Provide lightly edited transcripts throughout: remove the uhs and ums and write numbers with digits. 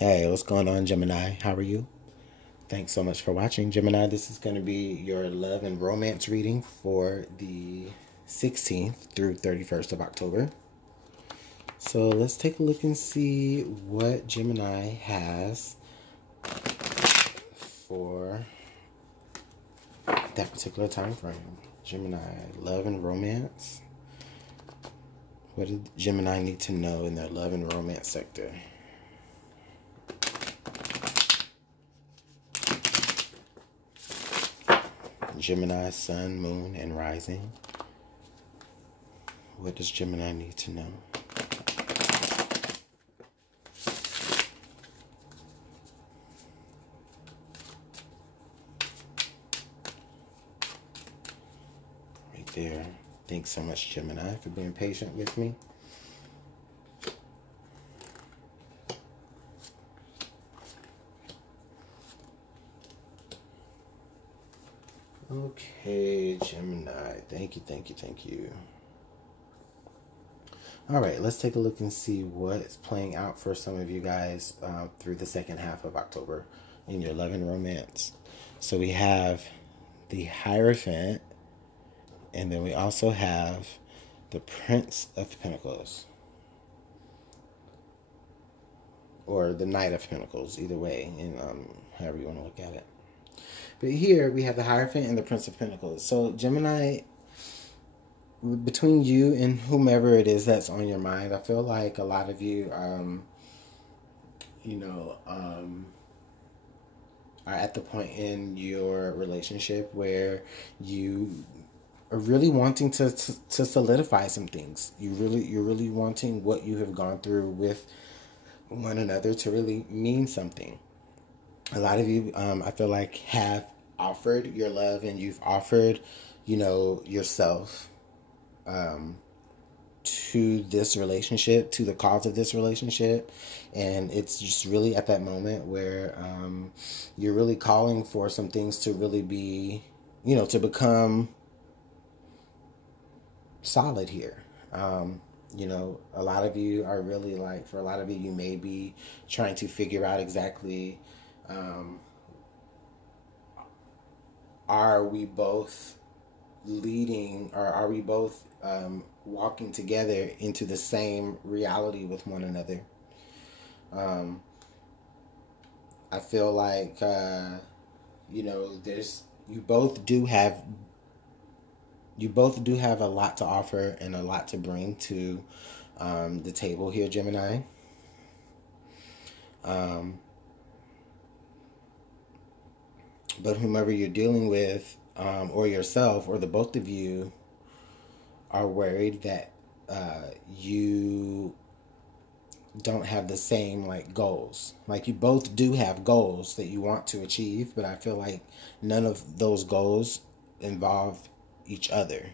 Hey, what's going on, Gemini? How are you? Thanks so much for watching, Gemini. This is going to be your love and romance reading for the 16th through 31st of October. So let's take a look and see what Gemini has for that particular time frame. Gemini, love and romance. What did Gemini need to know in their love and romance sector? Gemini, sun, moon, and rising. What does Gemini need to know? Right there. Thanks so much, Gemini, for being patient with me. Okay, Gemini. Thank you, thank you, thank you. All right, let's take a look and see what's playing out for some of you guys through the second half of October in your love and romance. So we have the Hierophant, and then we also have the Prince of Pentacles. Or the Knight of Pentacles, either way, and however you want to look at it. But here we have the Hierophant and the Prince of Pentacles. So Gemini, between you and whomever it is that's on your mind, I feel like a lot of you, are at the point in your relationship where you are really wanting to solidify some things. You're really wanting what you have gone through with one another to really mean something. A lot of you, I feel like, have offered your love and you've offered, yourself to this relationship, to the cause of this relationship. And it's just really at that moment where you're really calling for some things to really be, to become solid here. A lot of you are really for a lot of you, you may be trying to figure out exactly, are we both leading, or are we both walking together into the same reality with one another? I feel like, you both do have a lot to offer and a lot to bring to the table here, Gemini. But whomever you're dealing with, or yourself, or the both of you, are worried that you don't have the same goals. You both do have goals that you want to achieve, but I feel like none of those goals involve each other.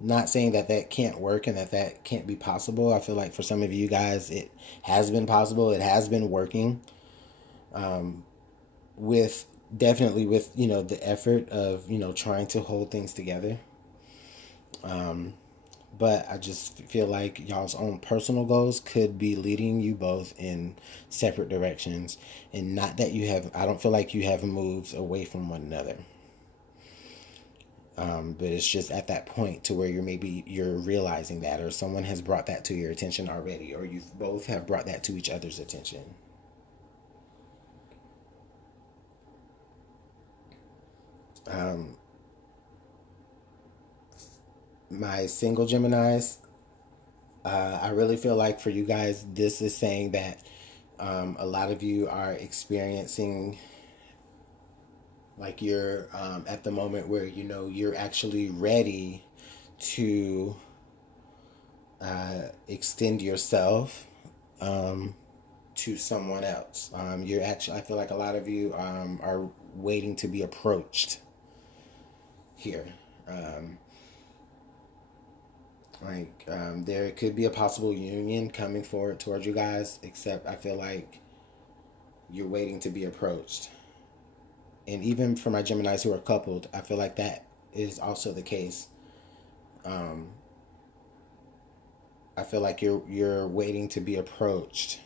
Not saying that can't work and that can't be possible. I feel like for some of you guys it has been possible. It has been working. With the effort of trying to hold things together. But I just feel like y'all's own personal goals could be leading you both in separate directions, and not that I don't feel like you have moved away from one another. But it's just at that point to where you're realizing that, or someone has brought that to your attention already, or you both have brought that to each other's attention. My single Geminis, I really feel like for you guys, this is saying that a lot of you are experiencing, you're at the moment where you're actually ready to extend yourself to someone else. I feel like a lot of you are waiting to be approached here. There could be a possible union coming forward towards you guys, except I feel like you're waiting to be approached. And even for my Geminis who are coupled, I feel like that is also the case. I feel like you're waiting to be approached,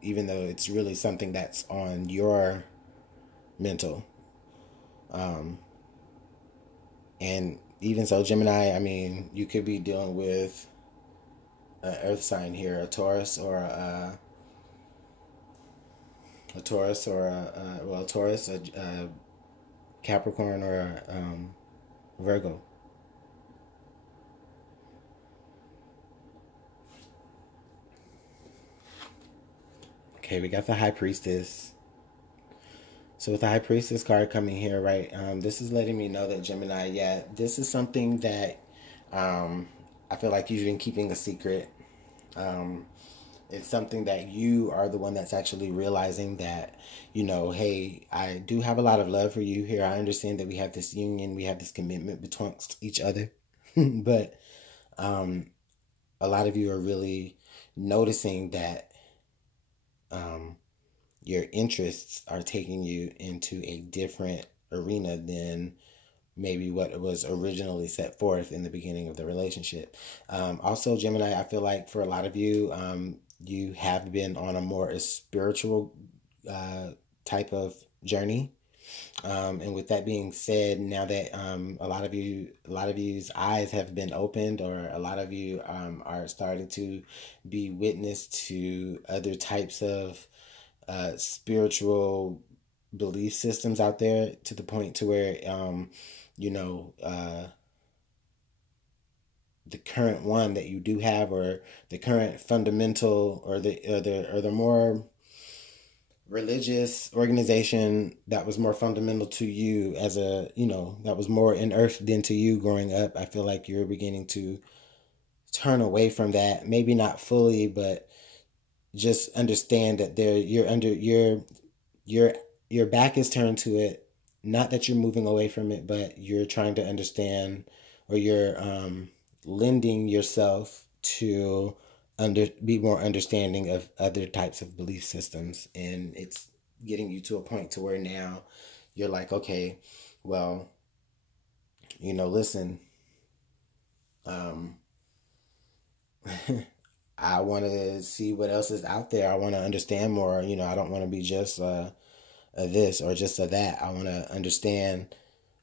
even though it's really something that's on your mental. Um, and even so, Gemini, I mean, you could be dealing with an earth sign here, a Taurus or a Taurus or a Taurus, a Capricorn or a Virgo. Okay, we got the High Priestess. So with the High Priestess card coming here, right, this is letting me know that Gemini, yeah, this is something that I feel like you've been keeping a secret. Um, it's something that you are the one that's actually realizing that, hey, I do have a lot of love for you here. I understand that we have this union, we have this commitment betwixt each other. But um, a lot of you are really noticing that um, your interests are taking you into a different arena than maybe what was originally set forth in the beginning of the relationship. Also, Gemini, I feel like for a lot of you, you have been on a more spiritual uh, type of journey. And with that being said, now that a lot of you's eyes have been opened, or a lot of you are starting to be witness to other types of spiritual belief systems out there, to the point to where you know uh, the current one that you do have, or the current fundamental, or the more religious organization that was more fundamental to you as a, that was more in earth than to you growing up. I feel like you're beginning to turn away from that, maybe not fully, but just understand that you're under your your back is turned to it. Not that you're moving away from it, but you're trying to understand, or you're lending yourself to be more understanding of other types of belief systems, and it's getting you to a point to where now you're like, okay, well, listen, um, I want to see what else is out there. I want to understand more. I don't want to be just a this or just a that. I want to understand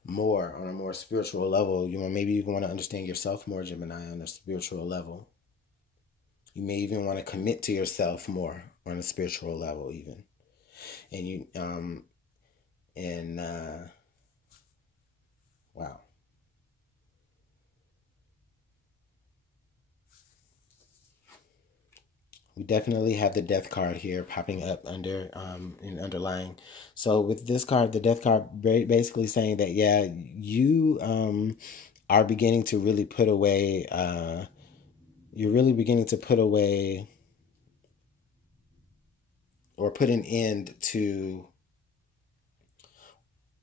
more on a more spiritual level. Maybe you want to understand yourself more, Gemini, on a spiritual level. You may even want to commit to yourself more on a spiritual level, even. And wow. We definitely have the death card here popping up under and underlying. So with this card, the death card basically saying that, yeah, you are beginning to really put away, you're really beginning to put away or put an end to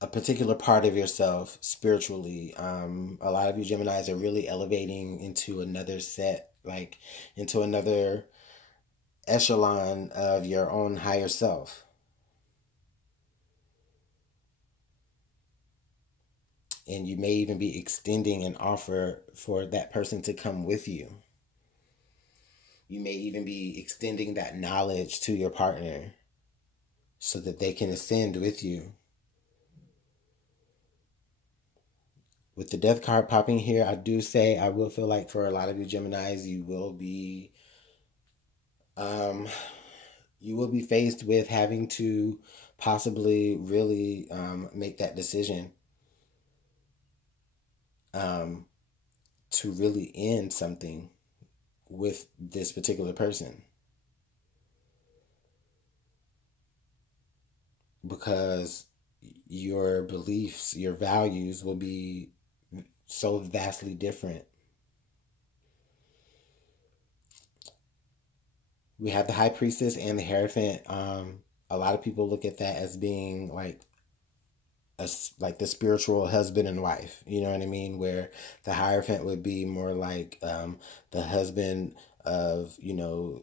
a particular part of yourself spiritually. A lot of you Geminis are really elevating into another set, like into another echelon of your own higher self. And you may even be extending an offer for that person to come with you. You may even be extending that knowledge to your partner so that they can ascend with you. With the death card popping here, I will feel like for a lot of you Geminis, um, you will be faced with having to possibly really make that decision to really end something with this particular person, because your beliefs, your values will be so vastly different. We have the High Priestess and the Hierophant. A lot of people look at that as being like the spiritual husband and wife. You know what I mean? Where the Hierophant would be more like the husband of the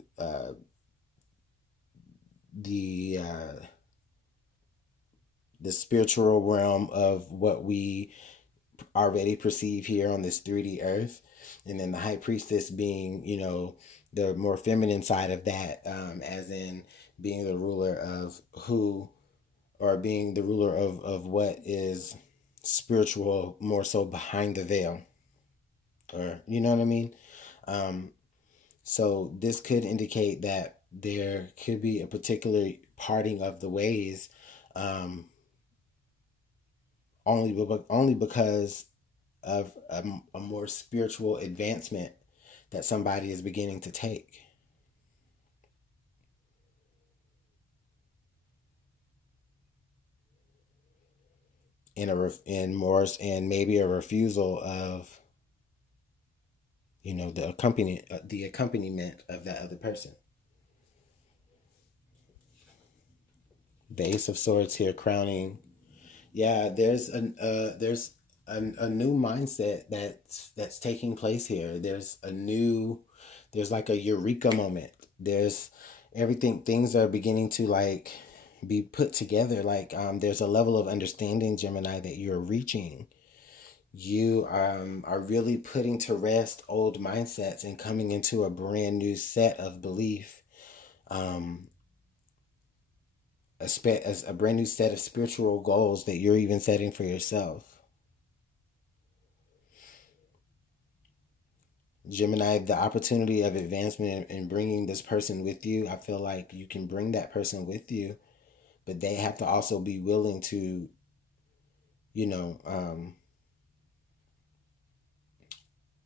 the spiritual realm of what we already perceive here on this 3D earth, and then the High Priestess being the more feminine side of that, as in being the ruler of who, or being the ruler of what is spiritual, more so behind the veil, or you know what I mean. Um, so this could indicate that there could be a particular parting of the ways, um, only because of a more spiritual advancement that somebody is beginning to take. And maybe a refusal of, the accompaniment of that other person. The Ace of Swords here crowning. Yeah, there's a new mindset that's taking place here. There's like a eureka moment. There's everything things are beginning to like be put together. Like there's a level of understanding, Gemini, that you're reaching. You are really putting to rest old mindsets and coming into a brand new set of belief, um, a brand new set of spiritual goals that you're even setting for yourself. Gemini, the opportunity of advancement and bringing this person with you, I feel like you can bring that person with you, but they have to also be willing to, you know,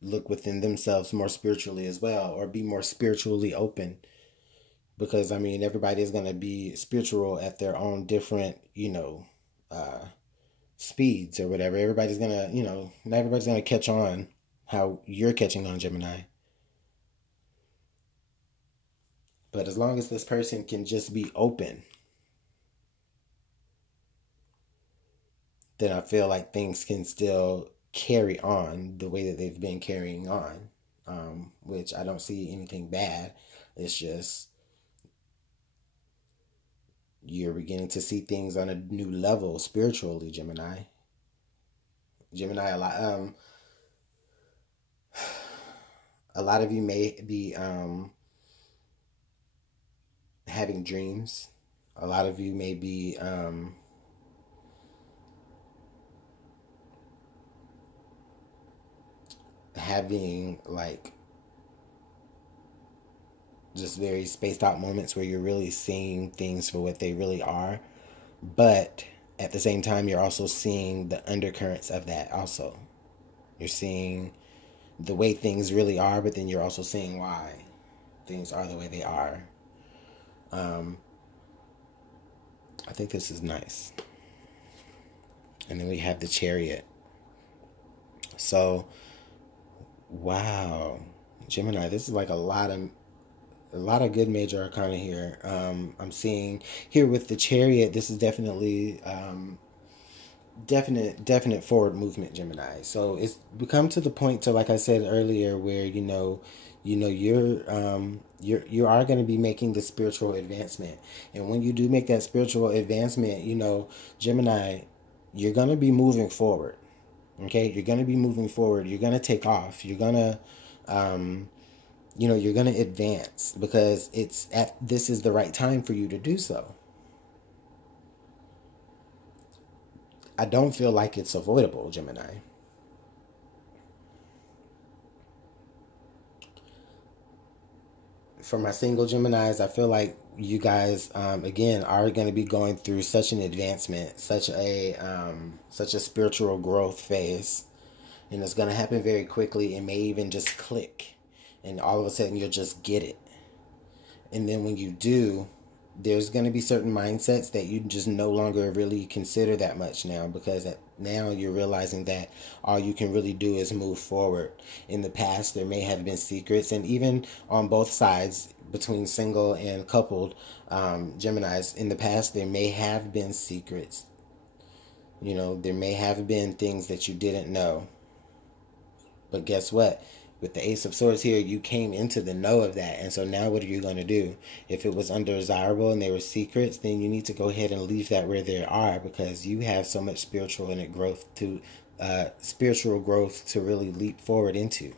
look within themselves more spiritually as well, or be more spiritually open. Because, I mean, everybody is going to be spiritual at their own different, speeds or whatever. Everybody's going to, not everybody's going to catch on how you're catching on, Gemini. But as long as this person can just be open, then I feel like things can still carry on the way that they've been carrying on, which I don't see anything bad. It's just you're beginning to see things on a new level spiritually, Gemini. Gemini, a lot of you may be having dreams. A lot of you may be having like just very spaced out moments where you're really seeing things for what they really are. But at the same time, you're also seeing the undercurrents of that also. You're seeing the way things really are, but then you're also seeing why things are the way they are. I think this is nice. And then we have the Chariot. So, wow. Gemini, this is like a lot of good major arcana here. I'm seeing here with the Chariot, this is definitely definite forward movement, Gemini. So it's become to the point to, like I said earlier, where you are going to be making the spiritual advancement. And when you do make that spiritual advancement, Gemini, you're going to be moving forward. Okay, you're going to be moving forward. You're going to take off. You're going to you're going to advance, because this is the right time for you to do so. I don't feel like it's avoidable, Gemini. For my single Geminis, I feel like you guys, again, are going to be going through such an advancement, such a spiritual growth phase, and it's going to happen very quickly. It may even just click, and all of a sudden you'll just get it. And then when you do, there's going to be certain mindsets that you just no longer really consider that much now, because now you're realizing that all you can really do is move forward. In the past, there may have been secrets, and even on both sides, between single and coupled Geminis, in the past, there may have been secrets. There may have been things that you didn't know. But guess what? With the Ace of Swords here, you came into the know of that. And so now what are you going to do? If it was undesirable and there were secrets, then you need to go ahead and leave that where they are, because you have so much spiritual growth to really leap forward into.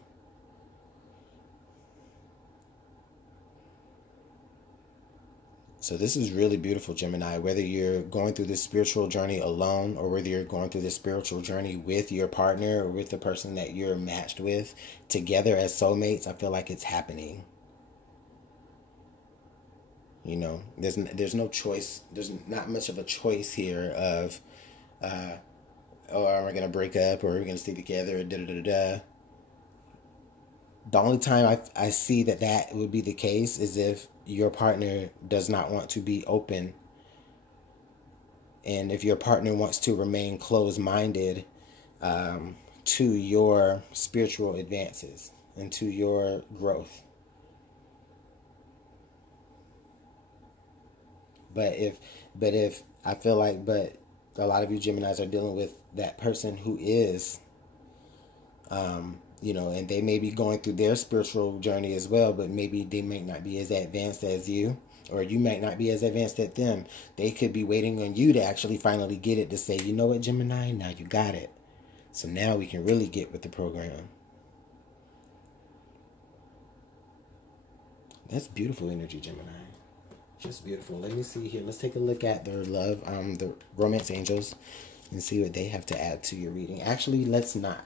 So this is really beautiful, Gemini, whether you're going through this spiritual journey alone or whether you're going through this spiritual journey with your partner or with the person that you're matched with together as soulmates. I feel like it's happening. You know, there's no choice. There's not much of a choice here of, oh, are we going to break up or are we going to stay together? Da, da, da, da. The only time I see that would be the case is if your partner does not want to be open. And if your partner wants to remain closed-minded to your spiritual advances and to your growth. But if I feel like, but a lot of you Geminis are dealing with that person who is, you know, and they may be going through their spiritual journey as well, but maybe they might not be as advanced as you, or you might not be as advanced as them. They could be waiting on you to actually finally get it, to say, you know what, Gemini, now you got it. So now we can really get with the program. That's beautiful energy, Gemini. Just beautiful. Let me see here. Let's take a look at their love, the romance angels, and see what they have to add to your reading. Actually, let's not.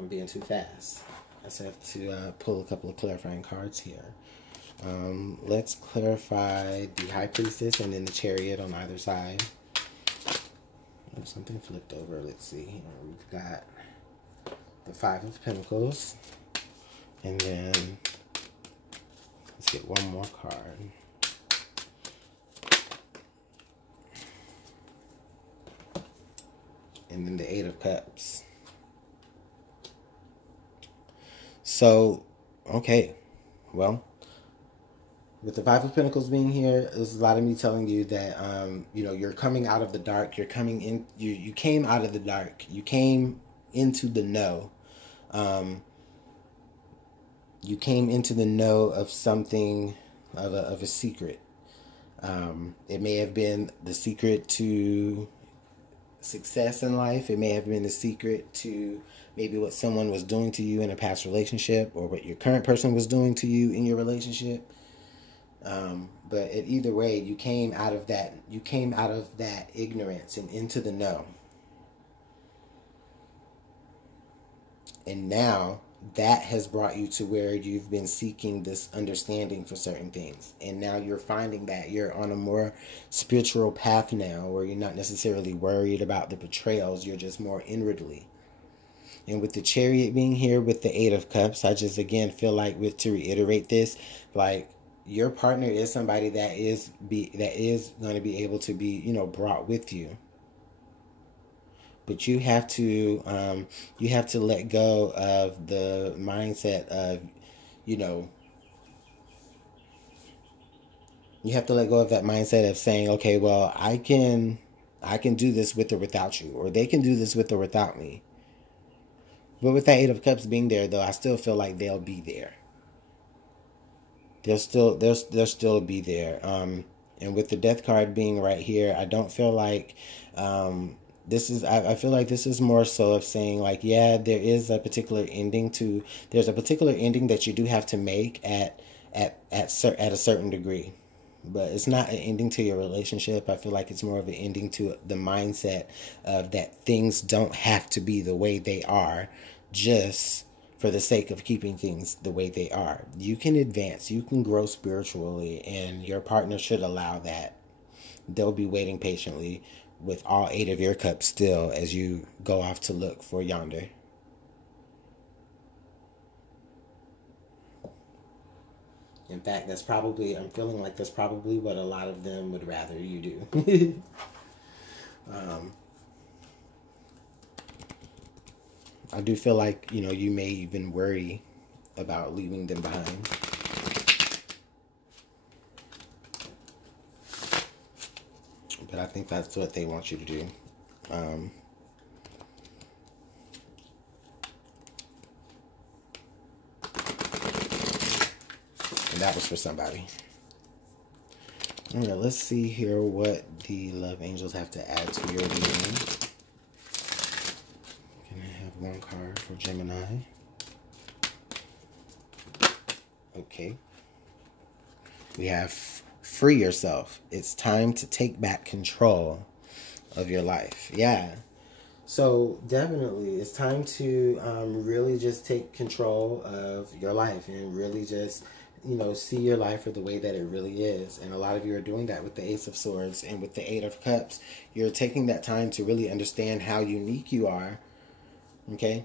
I'm being too fast. I just have to pull a couple of clarifying cards here. Let's clarify the High Priestess and then the Chariot on either side. Oh, something flipped over. Let's see here. We've got the Five of Pentacles. And then let's get one more card. And then the Eight of Cups. So, okay, well, with the Five of Pentacles being here, there's a lot of me telling you that, you know, you're coming out of the dark. You're coming in. You came out of the dark. You came into the know. You came into the know of something, of a secret. It may have been the secret to success in life. It may have been the secret to maybe what someone was doing to you in a past relationship, or what your current person was doing to you in your relationship. But either way, you came out of that. You came out of that ignorance and into the know. And now that has brought you to where you've been seeking this understanding for certain things. And now you're finding that you're on a more spiritual path now, where you're not necessarily worried about the betrayals. You're just more inwardly. And with the Chariot being here with the Eight of Cups, I just again feel like, to reiterate this, like, your partner is somebody that is going to be able to be, you know, brought with you. But you have to let go of the mindset of, you know, you have to let go of that mindset of saying, okay, well, I can do this with or without you, or they can do this with or without me. But with that Eight of Cups being there, though, I still feel like they'll be there. They'll still be there. And with the Death card being right here, I don't feel like this is. I feel like this is more so of saying, like, yeah, there's a particular ending that you do have to make at a certain degree. But it's not an ending to your relationship. I feel like it's more of an ending to the mindset of that things don't have to be the way they are just for the sake of keeping things the way they are. You can advance, you can grow spiritually, and your partner should allow that. They'll be waiting patiently with all 8 of your cups still as you go off to look for yonder. In fact, I'm feeling like that's probably what a lot of them would rather you do. I do feel like, you know, you may even worry about leaving them behind. But I think that's what they want you to do. And that was for somebody. All right, let's see here what the love angels have to add to your reading. Can I have one card for Gemini? Okay. We have free yourself. It's time to take back control of your life. Yeah. So definitely, it's time to really just take control of your life and really just, see your life for the way that it really is. And a lot of you are doing that with the Ace of Swords and with the Eight of Cups. You're taking that time to really understand how unique you are. Okay?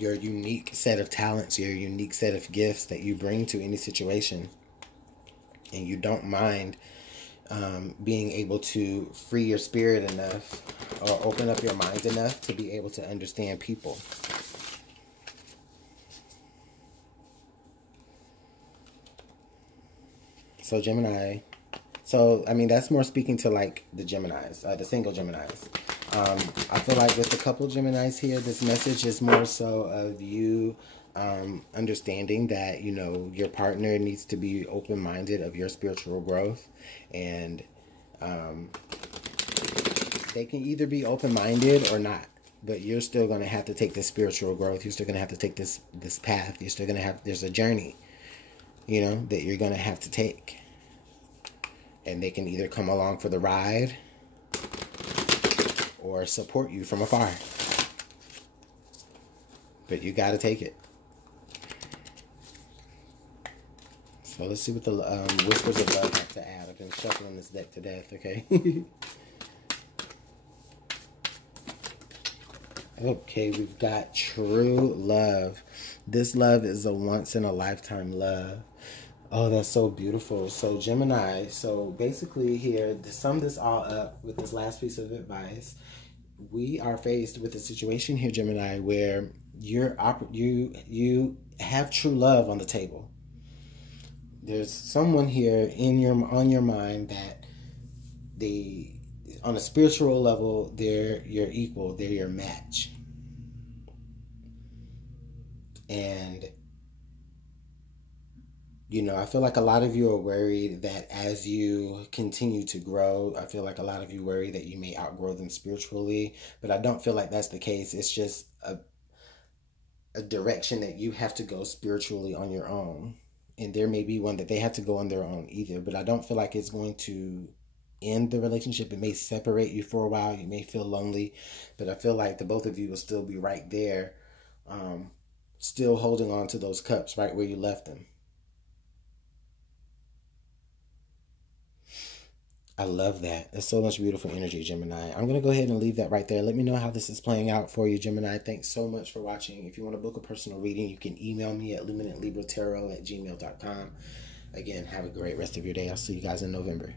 Your unique set of talents, your unique set of gifts that you bring to any situation. And you don't mind being able to free your spirit enough or open up your mind enough to be able to understand people. So Gemini, I mean, that's more speaking to like the Geminis, the single Geminis. I feel like with a couple Geminis here, this message is more so of you understanding that, your partner needs to be open-minded of your spiritual growth. And they can either be open-minded or not. But you're still going to have to take this spiritual growth. You're still going to have to take this path. You're still going to have, there's a journey, that you're going to have to take. And they can either come along for the ride or support you from afar. But you got to take it. So let's see what the Whispers of Love have to add. I've been shuffling this deck to death, okay? Okay, we've got true love. This love is a once-in-a-lifetime love. Oh, that's so beautiful. So Gemini, so basically here, to sum this all up with this last piece of advice, we are faced with a situation here, Gemini, where you have true love on the table. There's someone here on your mind that on a spiritual level, they're your equal, they're your match. And I feel like a lot of you are worried that as you continue to grow, I feel like a lot of you worry that you may outgrow them spiritually, but I don't feel like that's the case. It's just a direction that you have to go spiritually on your own. And there may be one that they have to go on their own either, but I don't feel like it's going to end the relationship. It may separate you for a while. You may feel lonely, but I feel like the both of you will still be right there, still holding on to those cups right where you left them. I love that. That's so much beautiful energy, Gemini. I'm going to go ahead and leave that right there. Let me know how this is playing out for you, Gemini. Thanks so much for watching. If you want to book a personal reading, you can email me at LuminantLibraTarot@gmail.com. Again, have a great rest of your day. I'll see you guys in November.